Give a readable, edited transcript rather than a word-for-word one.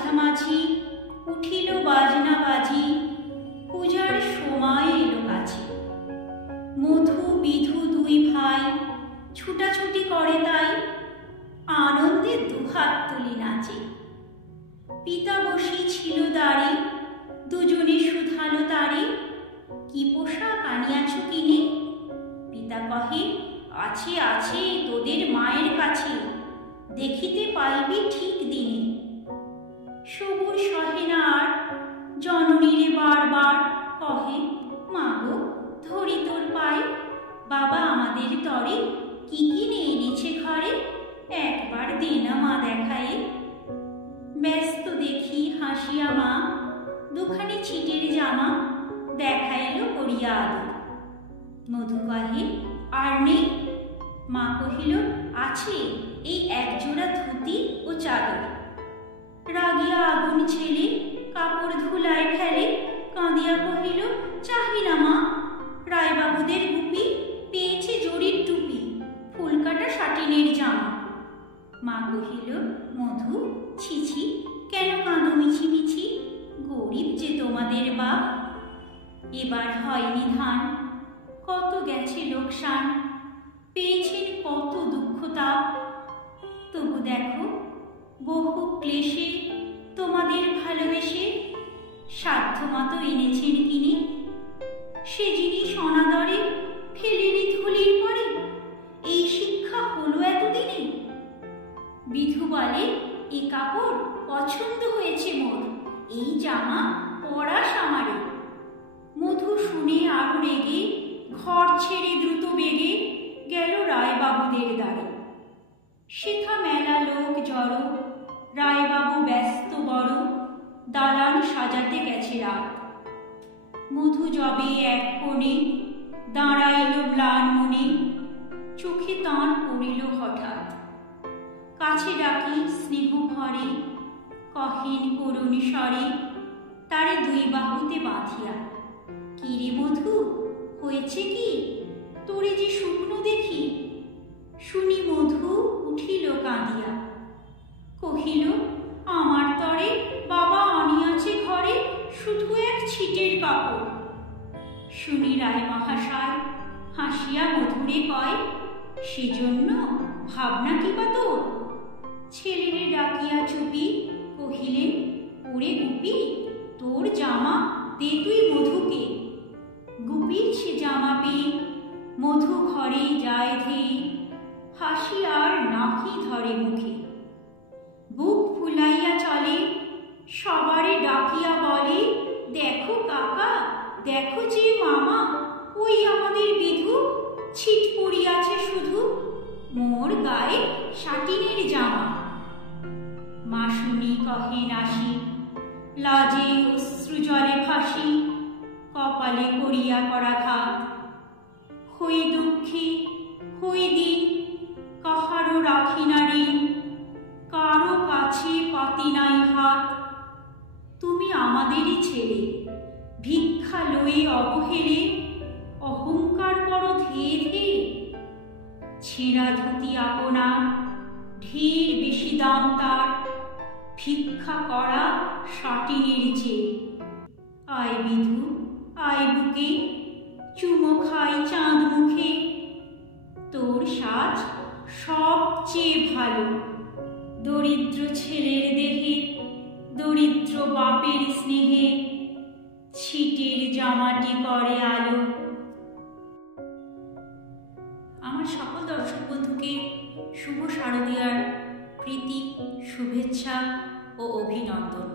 মাঝামাঝি উঠিল বাজনা বাজি, পূজার সময় এলো কাছে। মধু বিধু দুই ভাই ছুটাছুটি করে তাই, আনন্দে দুহাত তুলি নাচে। পিতা বসি ছিল দাঁড়ি, দুজনে শুধালো তারে, কি পোশাক আনিয়াছ কিনে? পিতা কহে, আছে আছে তোদের মায়ের কাছে, দেখিতে পাইবি ঠিক দিনে। সবুর সহে না আর, জননীরে বারবার কহে, মা গো ধরি তোর পায়ে, বাবা আমাদের তরে কি কিনে এনেছে ঘরে, একবার দে না মা দেখায়ে। ব্যস্ত দেখি হাসিয়া মা, দুখানি ছিটের জামা দেখাইল করিয়া আদর। মধু কহে, আর নেই? মা কহিল, আছে এই একজোড়া ধুতি ও চাদর। রাগিয়া আগুন ছেলে কাপড় ধুলায় ফেলে, কাঁদিয়া কহিল, চাহি না মা, রায়বাবুদের গুপি পেয়েছে জরির টুপি, ফুলকাটা সাটিনের জামা। মা কহিল, মধু ছিছি, কেন কাঁদো মিছিমিছি, গরিব যে তোমাদের বাপ। এবার হয়নি ধান, কত গেছে লোকসান, পেয়েছেন কত দুঃখ তাপ। তবু দেখো বহু ক্লেশে তোমাদের ভালোবেসে সাধ্যমতো এনেছেন কিনে, সে জিনিস অনাদরে ফেলিনি ধুলির পরে, এই শিক্ষা হলো এতদিনে। বিধু বলে, এ কাপড় পছন্দ হয়েছে মোর, এই জামা পরাস আমারে। মধু শুনে আরো রেগে ঘর ছেড়ে দ্রুত বেগে গেল রায়বাবুদের দ্বারে। সেথা মেলা লোক জড়ো, রায়বাবু ব্যস্ত বড়, দালান সাজাতে গেছে রাত। মধু যবে এক কোণে দাঁড়াইল ম্লান মনে, চোখে তাঁর পড়িল হঠাৎ। কাছে ডাকি স্নেহ ভরে, কহেন করুণ স্বরে, তারে দুই বাহুতে বাঁধিয়া, কি রে মধু হয়েছে কি, তোরে যে শুকনো দেখি। শুনি মধু উঠিল কাঁদিয়া, কহিল, আমার তরে বাবা আনিয়াছে ঘরে শুধু এক ছিটের কাপড়। শুনি রায় মহাশয় হাসিয়া মধুরে কয়, সেজন্য ভাবনা কি বা তোর? ছেলেরে ডাকিয়া চুপি কহিলেন, ওরে গুপি, তোর জামা দে তুই মধুকে। গুপির সে জামা পেয়ে মধু ঘরে যায় ধেয়ে, হাসি আর নাকি ধরে মুখে। বুক ফুলাইয়া চলে, সবারে ডাকিয়া বলে, দেখো কাকা, দেখো যে মামা, ওই আমাদের বিধু ছিট পড়িয়াছে শুধু, মোর গায়ে সাটিনের জামা। মা শুনি কহে নাসি, লাজে অশ্রু জলে ফাঁসি, কপালে করিয়া করাঘাত। হই দুঃখী হই দিন, কাহারও রাখি না ঋণ, কারো কাছে পাতি নাই হাত। তুমি আমাদেরই ছেলে, ভিক্ষা লয়ে অবহেলে অহংকার করো ধেয়ে ধেয়ে। ছেঁড়া ধুতি আপনার, ঢের বেশি দাম তার, ভিক্ষা করা সাটিনের চেয়ে। আয় বিধু আয় বুকে, চুমো খাই চাঁদ মুখে, তোর সাজ সবচেয়ে ভালো। দরিদ্র ছেলের দেহে, দরিদ্র বাপের স্নেহে, ছিটের জামাটি করে আলো। আমার সকল দর্শক বন্ধুকে শুভ শারদীয়ার প্রীতি, শুভেচ্ছা ও অভিনন্দন।